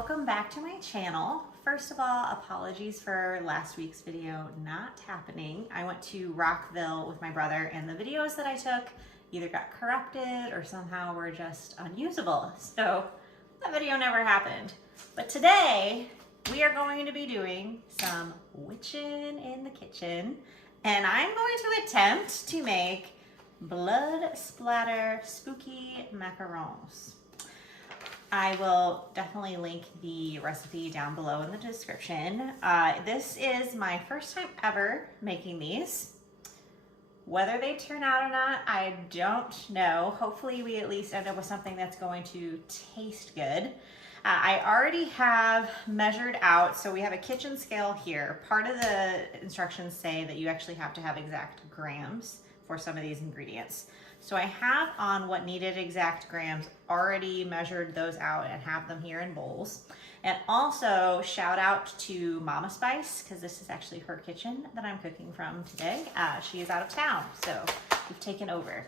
welcome back to my channel. First of all, apologies for last week's video not happening. I went to Rockville with my brother and the videos that I took either got corrupted or somehow were just unusable. So that video never happened. But today we are going to be doing some witchin in the kitchen, and I'm going to attempt to make blood splatter spooky macarons. I will definitely link the recipe down below in the description. This is my first time ever making these. Whether they turn out or not, I don't know. Hopefully we at least end up with something that's going to taste good. I already have measured out, so we have a kitchen scale here. Part of the instructions say that you actually have to have exact grams for some of these ingredients. So I have on what needed exact grams already measured those out and have them here in bowls. And also shout out to Mama Spice, because this is actually her kitchen that I'm cooking from today. She is out of town, so we've taken over.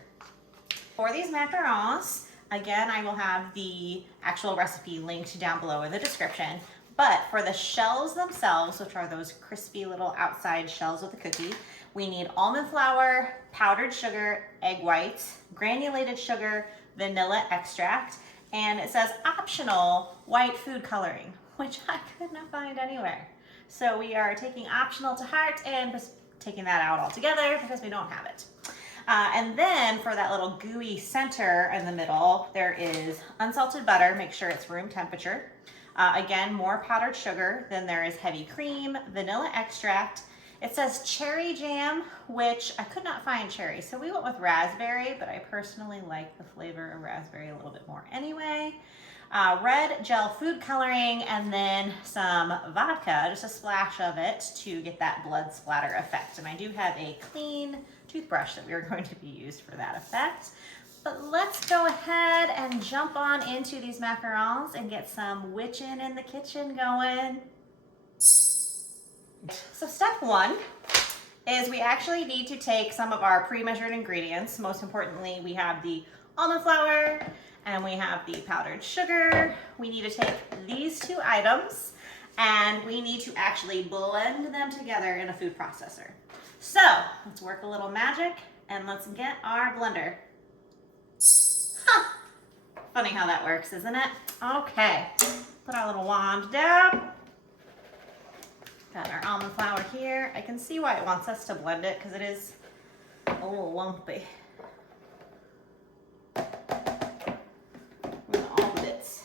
For these macarons, again, I will have the actual recipe linked down below in the description. But for the shells themselves, which are those crispy little outside shells with the cookie, we need almond flour, powdered sugar, egg whites, granulated sugar, vanilla extract, and it says optional white food coloring, which I could not find anywhere. So we are taking optional to heart and just taking that out altogether because we don't have it. And then for that little gooey center in the middle, there is unsalted butter. Make sure it's room temperature. Again, more powdered sugar. Then there is heavy cream, vanilla extract. It says cherry jam, which I could not find cherry, so we went with raspberry, but I personally like the flavor of raspberry a little bit more anyway. Red gel food coloring, and then some vodka, just a splash of it to get that blood splatter effect. And I do have a clean toothbrush that we are going to be used for that effect. But let's go ahead and jump on into these macarons and get some witchin in the kitchen going. So step one is we actually need to take some of our pre-measured ingredients. Most importantly, we have the almond flour and we have the powdered sugar. We need to take these two items and we need to actually blend them together in a food processor. So let's work a little magic and let's get our blender. Huh. Funny how that works, isn't it? Okay, put our little wand down. Got our almond flour here. I can see why it wants us to blend it because it is a little lumpy. We want all the bits.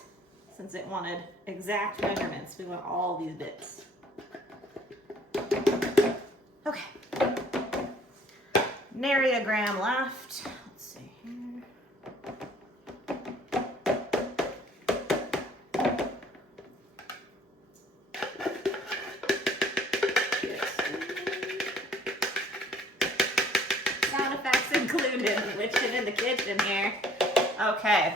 Since it wanted exact measurements, we want all these bits. Okay. Nary a gram left. Let's see here. Witchin in the kitchen here. Okay,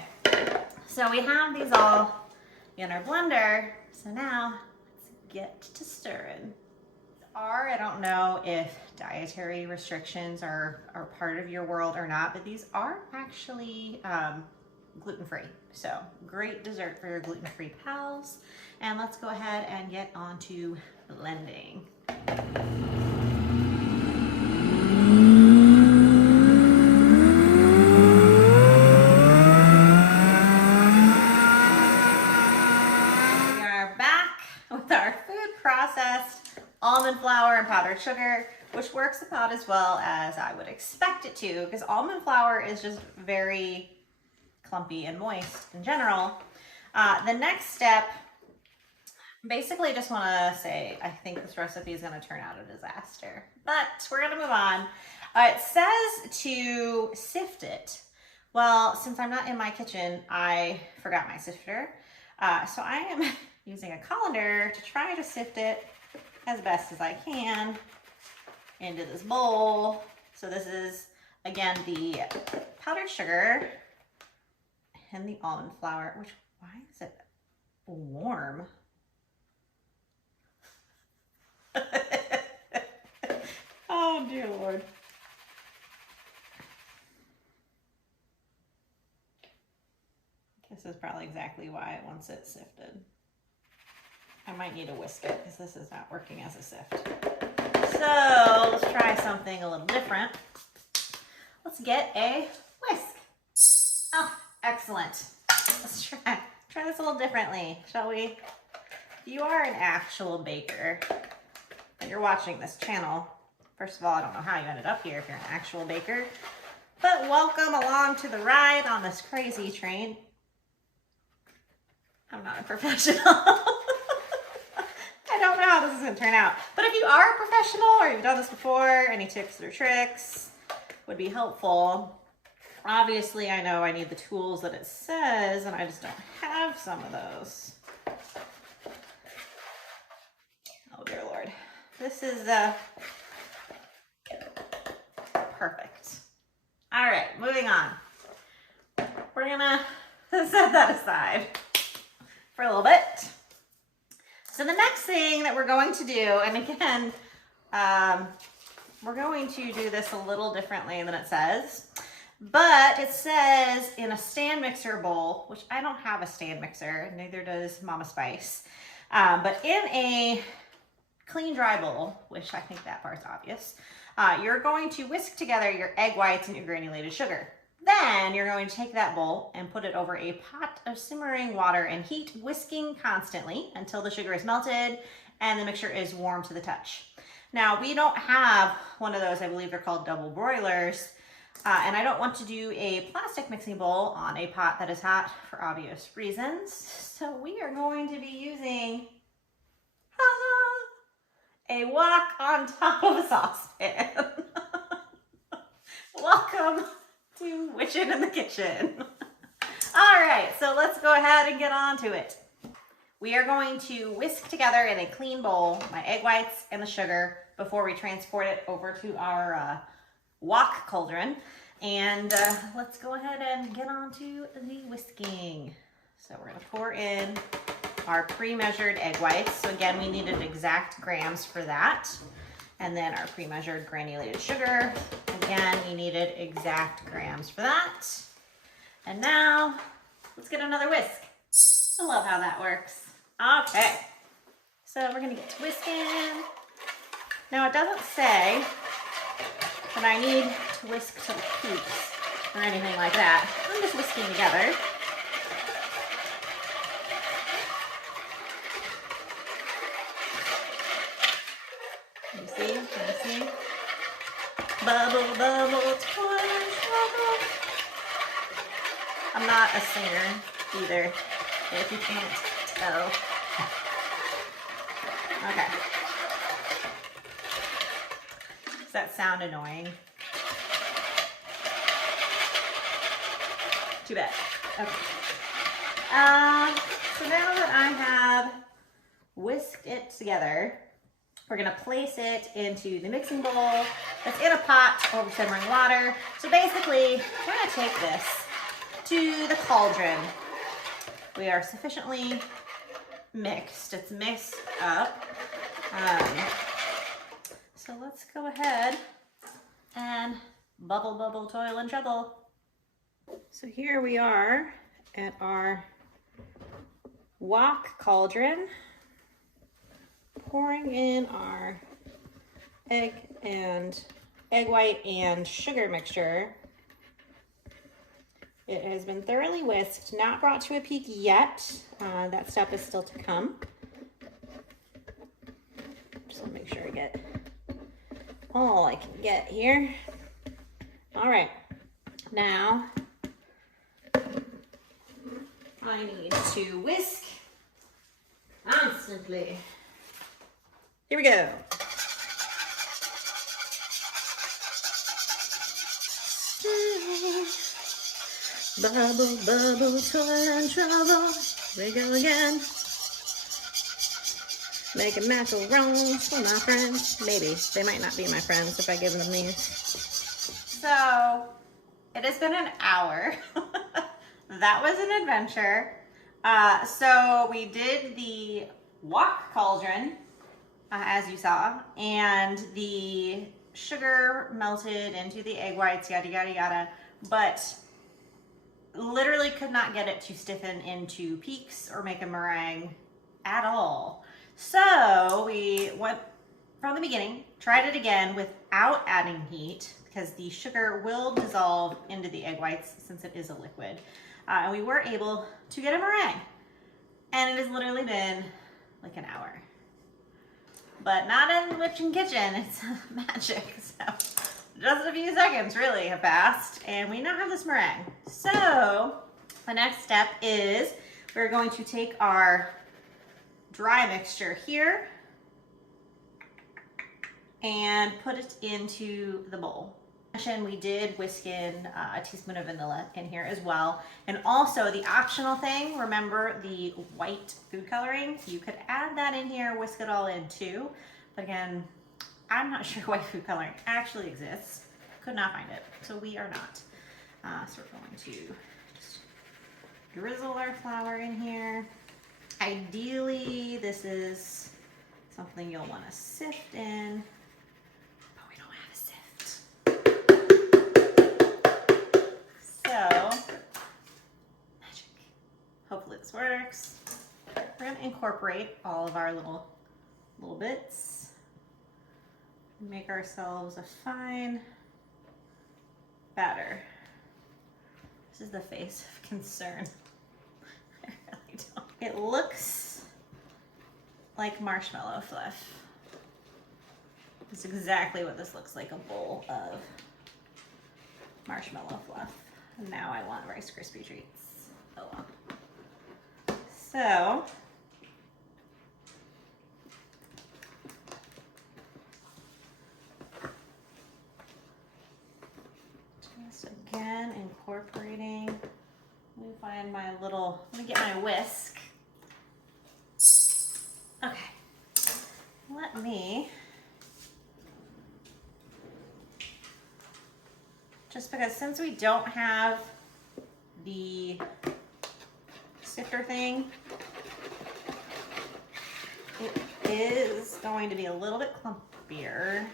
so we have these all in our blender. So now let's get to stirring. I don't know if dietary restrictions are part of your world or not, but these are actually gluten-free. So great dessert for your gluten-free pals. And let's go ahead and get on to blending. Almond flour and powdered sugar, which works about as well as I would expect it to, because almond flour is just very clumpy and moist in general. The next step, basically just want to say, I think this recipe is going to turn out a disaster, but we're going to move on. It says to sift it. Well, since I'm not in my kitchen, I forgot my sifter. So I am using a colander to try to sift it as best as I can into this bowl. So this is, again, the powdered sugar and the almond flour, which, why is it warm? Oh, dear Lord. This is probably exactly why it wants it sifted. I might need to whisk it because this is not working as a sift. So let's try something a little different. Let's get a whisk. Oh, excellent. Let's try this a little differently, shall we? If you are an actual baker and you're watching this channel, first of all, I don't know how you ended up here if you're an actual baker, but welcome along to the ride on this crazy train. I'm not a professional. I don't know how this is gonna turn out. But if you are a professional or you've done this before, any tips or tricks would be helpful. Obviously, I know I need the tools that it says, and I just don't have some of those. Oh, dear Lord. This is perfect. All right, moving on. We're gonna set that aside for a little bit. So the next thing that we're going to do, and again, we're going to do this a little differently than it says, but it says in a stand mixer bowl, which I don't have a stand mixer, neither does Mama Spice, but in a clean dry bowl, which I think that part's obvious, you're going to whisk together your egg whites and your granulated sugar. Then you're going to take that bowl and put it over a pot of simmering water and heat, whisking constantly until the sugar is melted and the mixture is warm to the touch. Now, we don't have one of those, I believe they're called double broilers, and I don't want to do a plastic mixing bowl on a pot that is hot for obvious reasons. So we are going to be using a wok on top of a saucepan. Welcome to Witchin in the kitchen. All right, so let's go ahead and get on to it. We are going to whisk together in a clean bowl my egg whites and the sugar before we transport it over to our wok cauldron. And let's go ahead and get on to the whisking. So we're gonna pour in our pre-measured egg whites. So again, we needed exact grams for that. And then our pre-measured granulated sugar. Again, we needed exact grams for that. And now, let's get another whisk. I love how that works. Okay, so we're gonna get to whisking. Now it doesn't say that I need to whisk to the peaks or anything like that. I'm just whisking together. Can you see? Can you see? Bubble, bubble, toil, trouble. I'm not a singer either, if you can't tell. Okay. Does that sound annoying? Too bad. Okay. So now that I have whisked it together, we're gonna place it into the mixing bowl that's in a pot over simmering water. So basically, we're gonna take this to the cauldron. We are sufficiently mixed. It's mixed up. So let's go ahead and bubble, bubble, toil, and trouble. So here we are at our wok cauldron, pouring in our egg white and sugar mixture. It has been thoroughly whisked, not brought to a peak yet. That step is still to come. Just want to make sure I get all I can get here. All right, now I need to whisk constantly. Here we go. Bubble, bubble, toil and trouble. Here we go again. Making macarons for my friends. Maybe. They might not be my friends if I give them these. So, it has been an hour. That was an adventure. So, we did the wok cauldron, as you saw, and the sugar melted into the egg whites, yada, yada, yada. But literally could not get it to stiffen into peaks or make a meringue at all. So we went from the beginning, tried it again without adding heat because the sugar will dissolve into the egg whites since it is a liquid. And we were able to get a meringue. And it has literally been like an hour. But not in the Witchin kitchen, it's magic. So just a few seconds really have passed and we now have this meringue. So the next step is we're going to take our dry mixture here and put it into the bowl. We did whisk in a teaspoon of vanilla in here as well. And also the optional thing, remember the white food coloring? You could add that in here, whisk it all in too. But again, I'm not sure white food coloring actually exists. Could not find it, so we are not. So we're going to just drizzle our flour in here. Ideally, this is something you'll want to sift in. So, magic. Hopefully this works. We're going to incorporate all of our little bits. Make ourselves a fine batter. This is the face of concern. I really don't. It looks like marshmallow fluff. It's exactly what this looks like, a bowl of marshmallow fluff. Now I want Rice Krispie treats. Oh well. So, just again incorporating. Let me find my little, let me get my whisk. Okay, let me, just because since we don't have the sifter thing, it is going to be a little bit clumpier.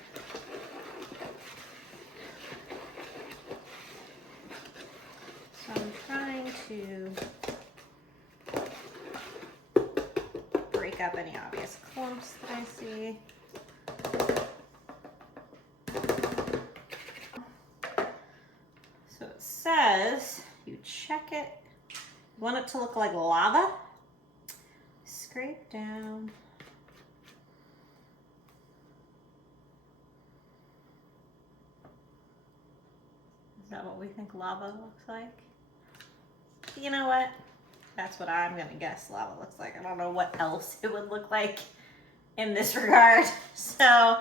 So I'm trying to break up any obvious clumps that I see. So it says you check it, you want it to look like lava, scrape down. Is that what we think lava looks like? You know what? That's what I'm gonna guess lava looks like. I don't know what else it would look like in this regard. So,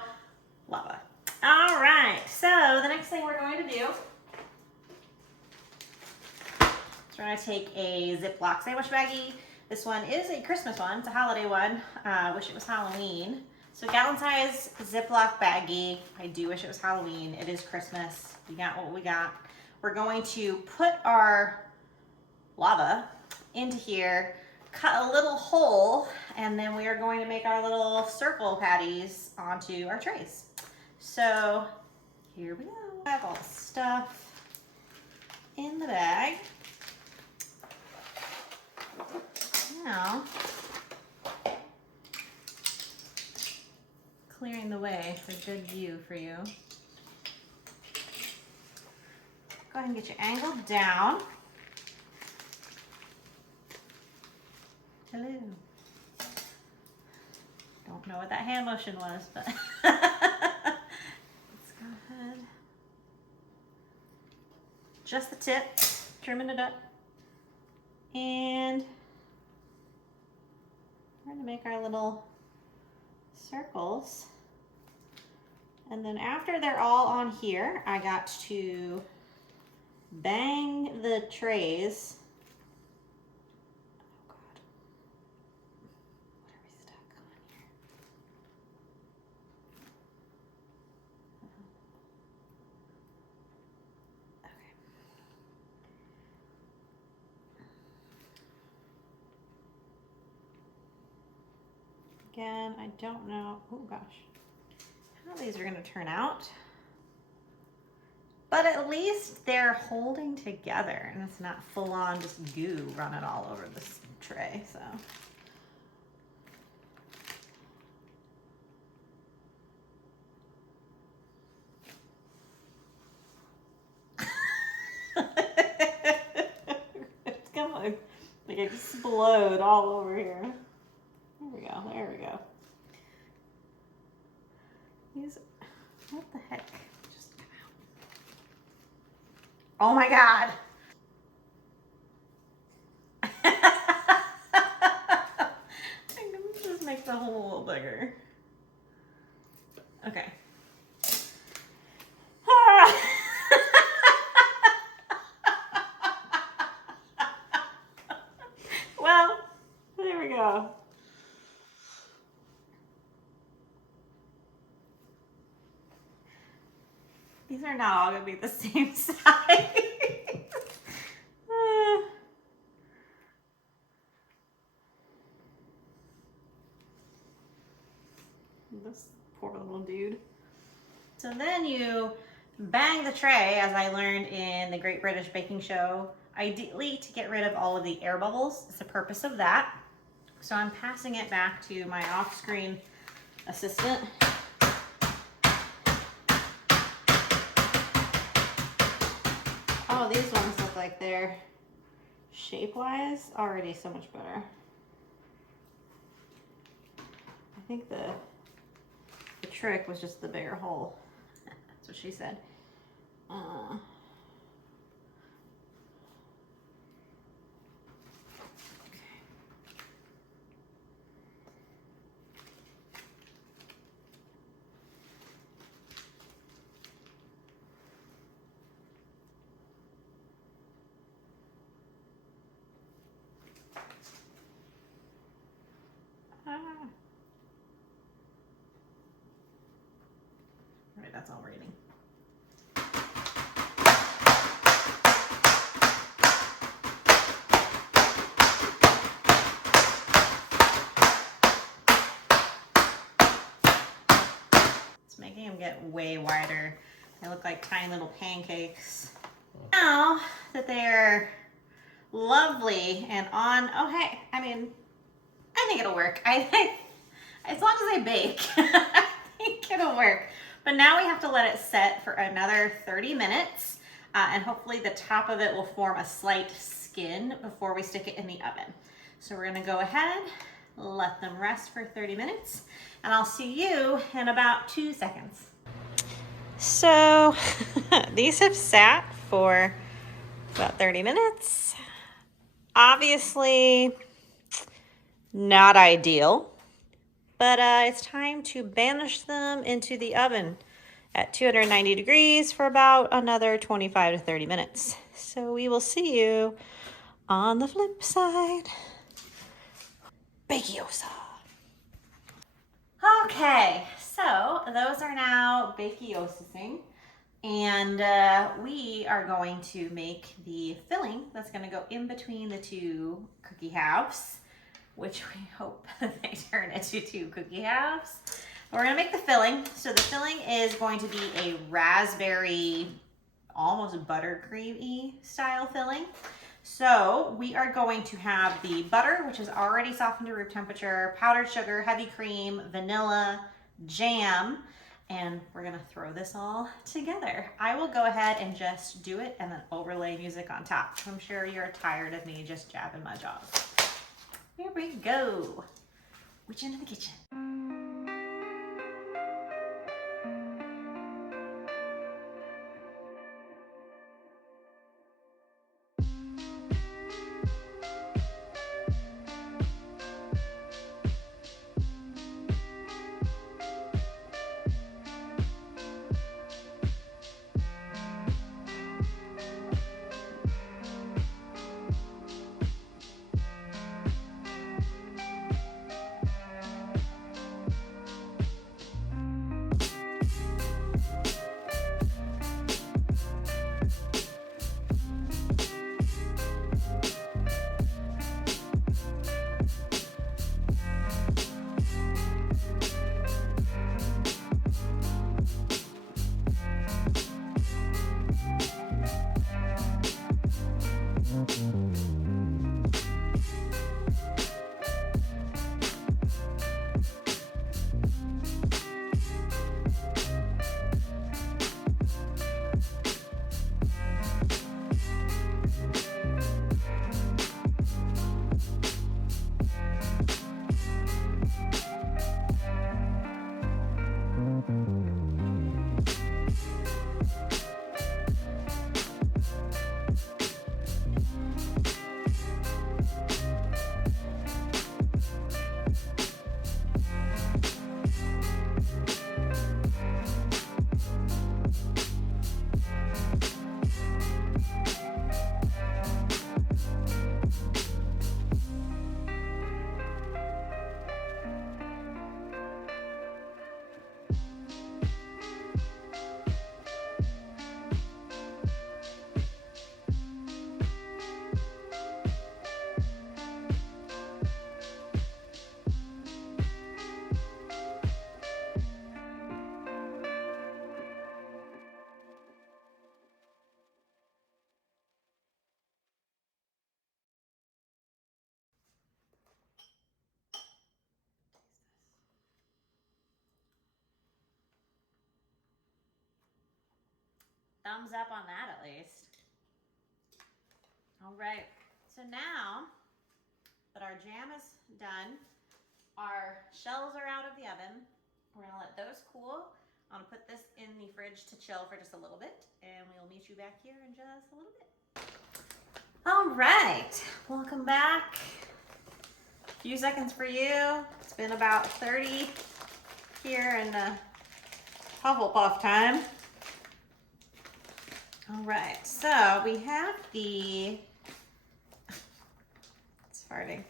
lava. All right, so the next thing we're going to do is we're gonna take a Ziploc sandwich baggie. This one is a Christmas one, it's a holiday one. Wish it was Halloween. So gallon size Ziploc baggie. I do wish it was Halloween. It is Christmas. We got what we got. We're going to put our lava into here, cut a little hole, and then we are going to make our little circle patties onto our trays. So here we go. I have all the stuff in the bag. Now, clearing the way for good view for you. Go ahead and get your angle down. Hello. Don't know what that hand motion was, but let's go ahead. Just the tip, trimming it up. And we're gonna make our little circles. And then after they're all on here, I got to bang the trays. Oh God. What are we stuck on here? Okay. Again, I don't know, oh gosh, how these are gonna turn out. But at least they're holding together and it's not full on just goo running all over this tray, so. Like explode all over here. There we go, there we go. These, what the heck? Just come out. Oh my God. I'm gonna just make the hole a little bigger. Okay. Well, there we go. These are not all gonna be the same size. This poor little dude. So then you bang the tray, as I learned in the Great British Baking Show, ideally to get rid of all of the air bubbles. It's the purpose of that. So I'm passing it back to my off-screen assistant. Oh, these ones look like they're shape-wise already so much better. I think the trick was just the bigger hole. That's what she said. All right, that's all reading. It's making them get way wider. They look like tiny little pancakes. Now that they're lovely and on, oh hey, I mean, I think it'll work. I think, as long as I bake, I think it'll work. But now we have to let it set for another 30 minutes, and hopefully the top of it will form a slight skin before we stick it in the oven. So we're gonna go ahead, let them rest for 30 minutes, and I'll see you in about 2 seconds. So these have sat for about 30 minutes. Obviously not ideal, but it's time to banish them into the oven at 290 degrees for about another 25 to 30 minutes. So we will see you on the flip side. Bakiosa. Okay, so those are now bakiosing, and we are going to make the filling that's going to go in between the two cookie halves, which we hope they turn into 2 cookie halves. We're gonna make the filling. So the filling is going to be a raspberry, almost buttercreamy style filling. So we are going to have the butter, which is already softened to room temperature, powdered sugar, heavy cream, vanilla, jam, and we're gonna throw this all together. I will go ahead and just do it and then overlay music on top. I'm sure you're tired of me just jabbing my jaws. Here we go. Witchin in the kitchen. thumbs up on that at least. All right, so now that our jam is done, our shells are out of the oven. We're gonna let those cool. I'm gonna put this in the fridge to chill for just a little bit, and we'll meet you back here in just a little bit. All right, welcome back. A few seconds for you. It's been about 30 here in Hufflepuff time. All right, so we have the, it's farting.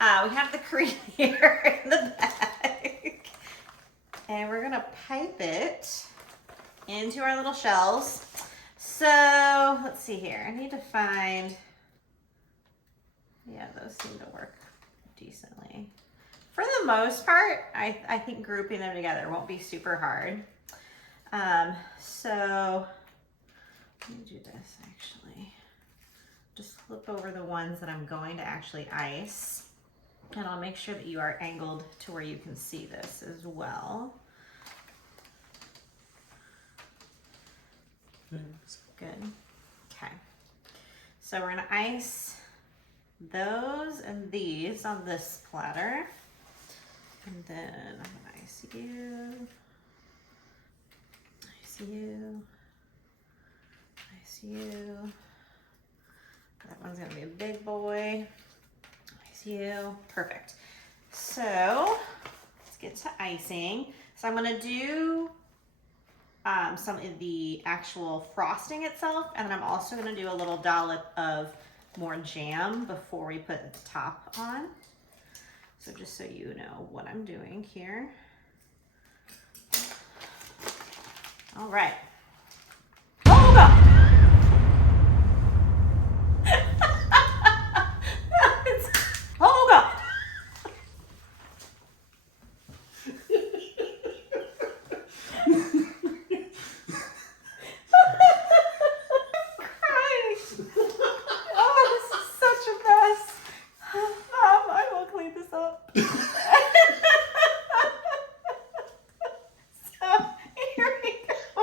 We have the cream here in the bag. And we're gonna pipe it into our little shells. So let's see here. I need to find, yeah, those seem to work decently. For the most part, I think grouping them together won't be super hard. So let me do this actually. Just flip over the ones that I'm going to actually ice. And I'll make sure that you are angled to where you can see this as well. Good. Okay. So we're gonna ice those and these on this platter. And then I'm gonna ice you, ice you, ice you. That one's gonna be a big boy. You. Perfect. So let's get to icing. So I'm going to do some of the actual frosting itself, and then I'm also going to do a little dollop of more jam before we put the top on. So just so you know what I'm doing here. All right. Oh God! Oh God! Crying. Oh, this is such a mess. I will clean this up. So here we go.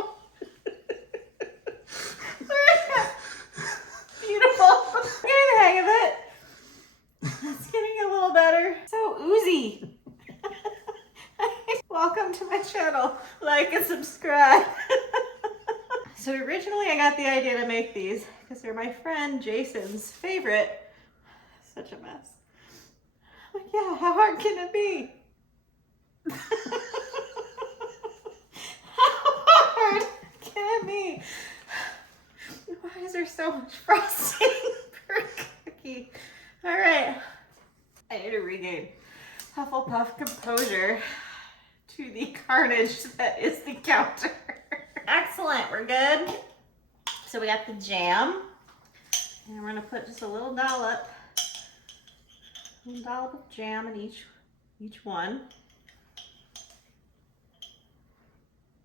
Beautiful. Get the hang of it. It's getting a little better. So oozy. Welcome to my channel. Like and subscribe. So originally I got the idea to make these because they're my friend Jason's favorite. Such a mess. I'm like, yeah, how hard can it be? How hard can it be? Why is there so much frosting per cookie? All right, I need to regain Hufflepuff composure to the carnage that is the counter. Excellent, we're good. So we got the jam, and we're gonna put just a little dollop of jam in each one.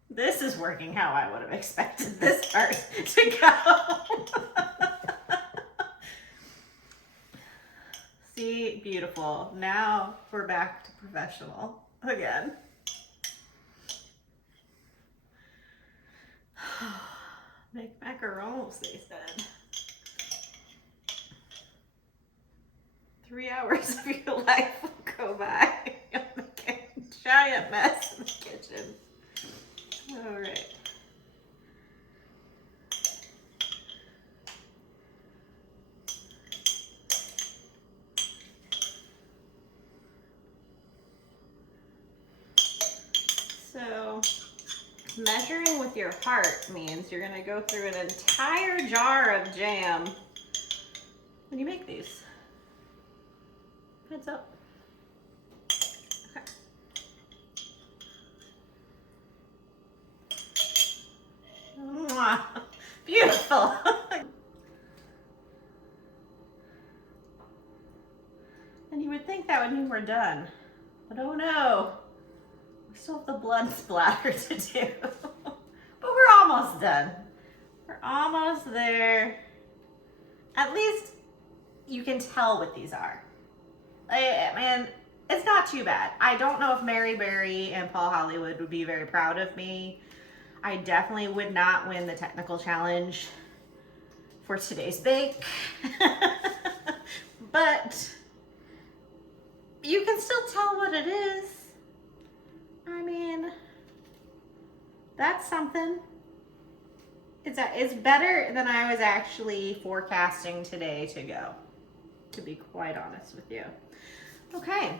This is working how I would have expected this part to go. See, beautiful. Now we're back to professional again. Make macarons, they said. 3 hours of your life will go by. You'll make a giant mess in the kitchen. All right. So measuring with your heart means you're gonna go through an entire jar of jam when you make these. Heads up. Okay. Mwah. Beautiful. And you would think that would mean we're done, but oh no. We still have the blood splatter to do. But we're almost done. We're almost there. At least you can tell what these are. Man, it's not too bad. I don't know if Mary Berry and Paul Hollywood would be very proud of me. I definitely would not win the technical challenge for today's bake. But you can still tell what it is. I mean, that's something. It's better than I was actually forecasting today to go, to be quite honest with you. Okay,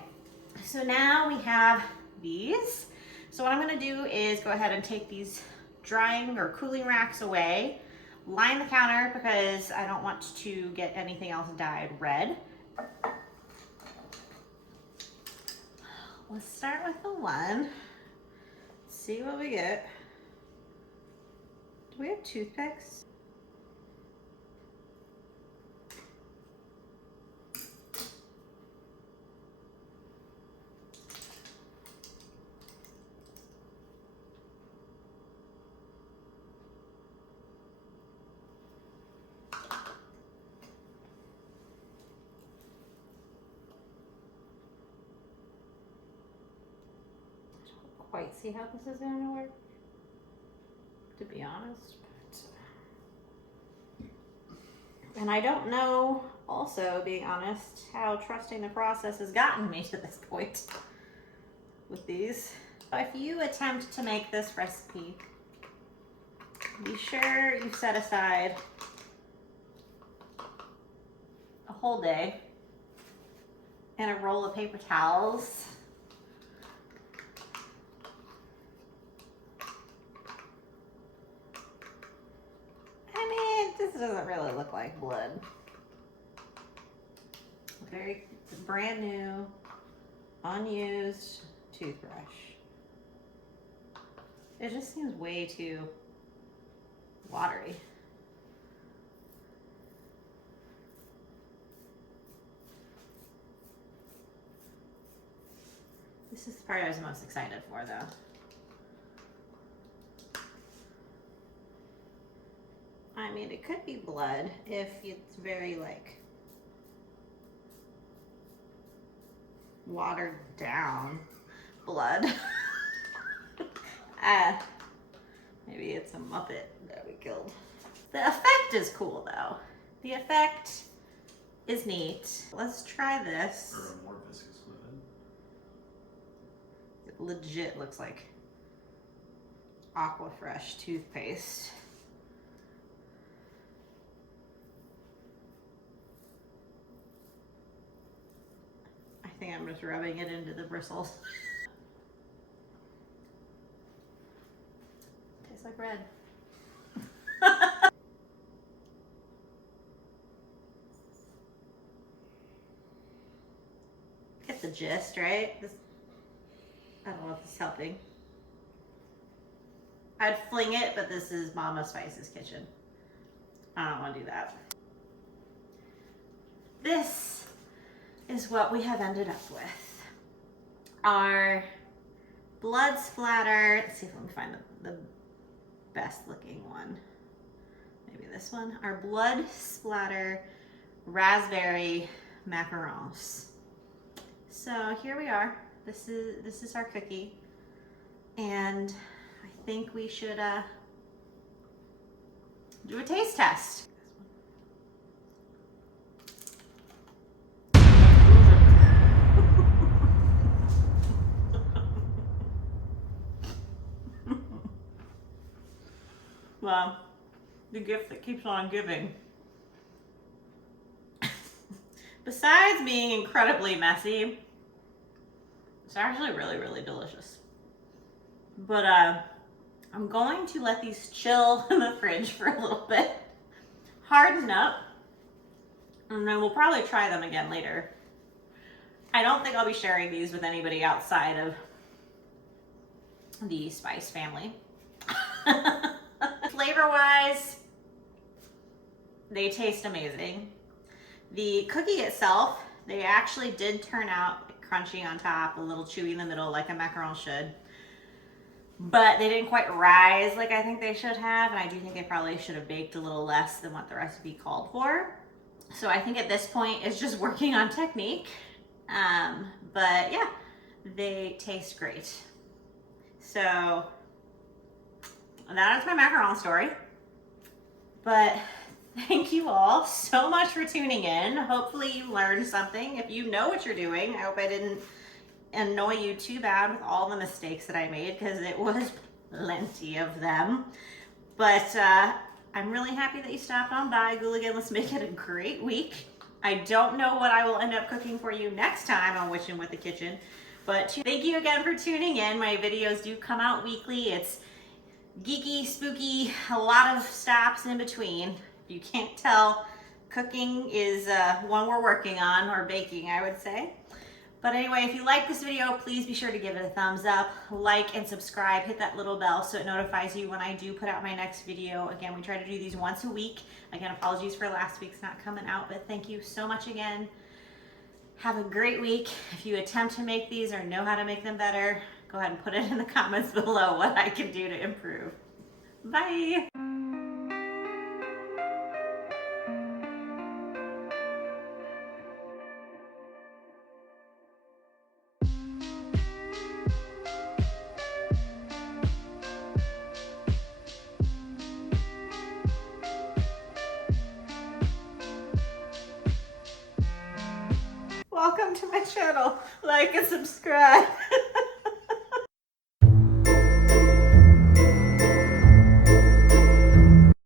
so now we have these. So what I'm gonna do is go ahead and take these drying or cooling racks away, line the counter because I don't want to get anything else dyed red. Let's start with the one, see what we get. Do we have toothpicks? Quite see how this is going to work, to be honest. And I don't know, also being honest, how trusting the process has gotten me to this point with these. If you attempt to make this recipe, be sure you set aside a whole day and a roll of paper towels. This doesn't really look like blood. Very brand new, unused toothbrush. It just seems way too watery. This is the part I was most excited for, though. I mean, it could be blood if it's very, like, watered down blood. Maybe it's a Muppet that we killed. The effect is cool, though. The effect is neat. Let's try this. Or a more viscous fluid. It legit looks like Aquafresh toothpaste. I think I'm just rubbing it into the bristles. Tastes like red. Get the gist, right? I don't know if this is helping. I'd fling it, but this is Mama Spice's kitchen. I don't want to do that. This is what we have ended up with. Our blood splatter. Let's see if I can find the best looking one. Maybe this one. Our blood splatter raspberry macarons. So here we are. This is our cookie, and I think we should do a taste test. Well, the gift that keeps on giving. Besides being incredibly messy, it's actually really, really delicious. But I'm going to let these chill in the fridge for a little bit, harden up, and then we'll probably try them again later. I don't think I'll be sharing these with anybody outside of the Spice family. Flavor-wise, they taste amazing. The cookie itself, they actually did turn out crunchy on top, a little chewy in the middle, like a macaron should. But they didn't quite rise like I think they should have, and I do think they probably should have baked a little less than what the recipe called for. So I think at this point it's just working on technique. But yeah, they taste great. So that is my macaron story. But thank you all so much for tuning in. Hopefully you learned something. If you know what you're doing, I hope I didn't annoy you too bad with all the mistakes that I made, because it was plenty of them. But I'm really happy that you stopped on by. Ghouligan, let's make it a great week. I don't know what I will end up cooking for you next time on Witchin with the Kitchen, but thank you again for tuning in. My videos do come out weekly. It's geeky, spooky, a lot of stops in between. If you can't tell, cooking is one we're working on, or baking, I would say. But anyway, if you like this video, please be sure to give it a thumbs up, like and subscribe, hit that little bell so it notifies you when I do put out my next video. Again, we try to do these once a week. Again, apologies for last week's not coming out, but thank you so much again. Have a great week. If you attempt to make these or know how to make them better, go ahead and put it in the comments below what I can do to improve. Bye. Welcome to my channel. Like and subscribe.